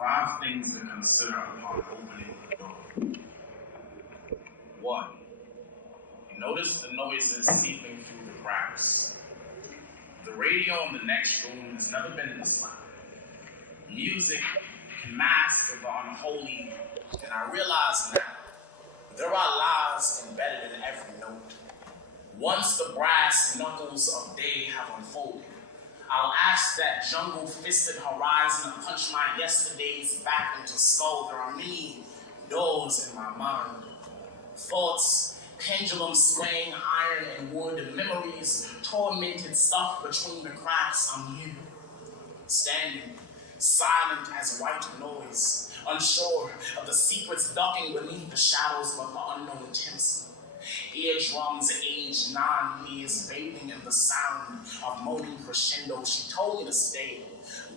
5 things to consider upon opening the door. 1. Notice the noises seeping through the cracks. The radio in the next room has never been this loud. Music can mask the unholy, and I realize now there are lies embedded in every note. Once the brass knuckles of day have unfolded, I'll ask that jungle-fisted horizon to punch my yesterdays back into skull. There are many doors in my mind. Thoughts, pendulum swaying iron and wood, memories, tormented stuff between the cracks. I'm here, standing, silent as white noise, unsure of the secrets ducking beneath the shadows of the unknown intensity. Eardrums aged 9 years, bathing in the sound of moaning crescendo. She told me to stay.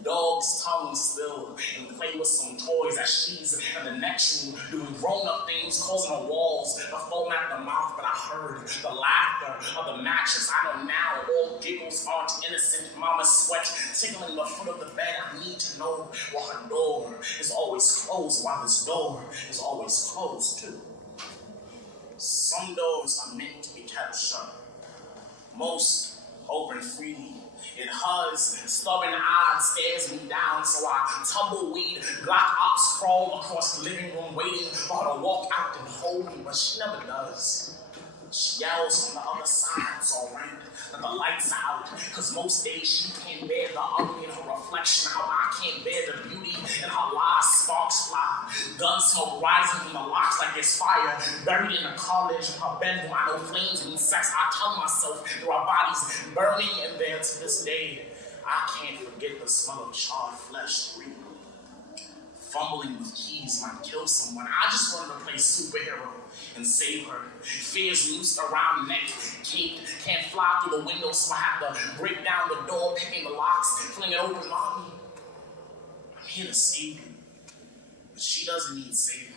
Dog's tongue still and play with some toys as she's in the next room doing grown-up things, causing the walls to foam at the mouth. But I heard the laughter of the mattress. I know now all giggles aren't innocent. Mama's sweat tickling the foot of the bed. I need to know why her door is always closed, while this door is always closed too. Some doors are meant to be kept shut. Most open freely. It hugs, stubborn eyes stares me down, so I tumbleweed, black ops crawl across the living room, waiting for her to walk out and hold me, but she never does. She yells from the other side, it's all right that the lights are out, because most days she can't bear the ugly in her reflection, how I can't bear the beauty in her lies. Sparks fly, gun smoke rising from the locks like there's fire, buried in the cartilage of her bedroom. I know flames and sex. I tell myself there are bodies burning in there to this day. I can't forget the smell of charred flesh breathing. Fumbling with keys might kill someone. I just wanted to play superhero and save her. Fears noosed around neck, caped, can't fly through the window, so I have to break down the door, picking the locks, fling it open on me. I'm here to save you, but she doesn't need saving.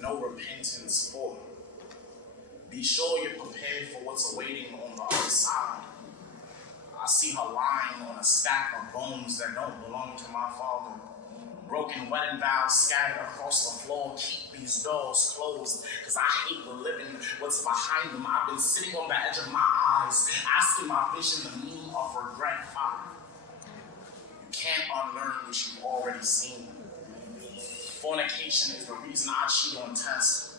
No repentance for her. Be sure you're prepared for what's awaiting on the other side. I see her lying on a stack of bones that don't belong to my father. Broken wedding vows scattered across the floor. Keep these doors closed, because I hate reliving what's behind them. I've been sitting on the edge of my eyes, asking my vision the meaning of regret. You can't unlearn what you've already seen. Fornication is the reason I cheat on tests.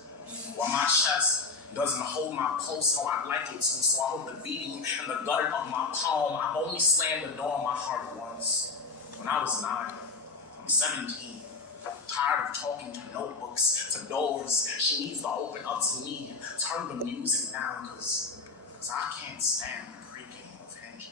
While my chest doesn't hold my pulse how I'd like it to, so I hold the beating in the gutter of my palm. I've only slammed the door on my heart once, when I was 9. I'm 17, tired of talking to notebooks, to doors. She needs to open up to me, turn the music down, because I can't stand the creaking of hinges.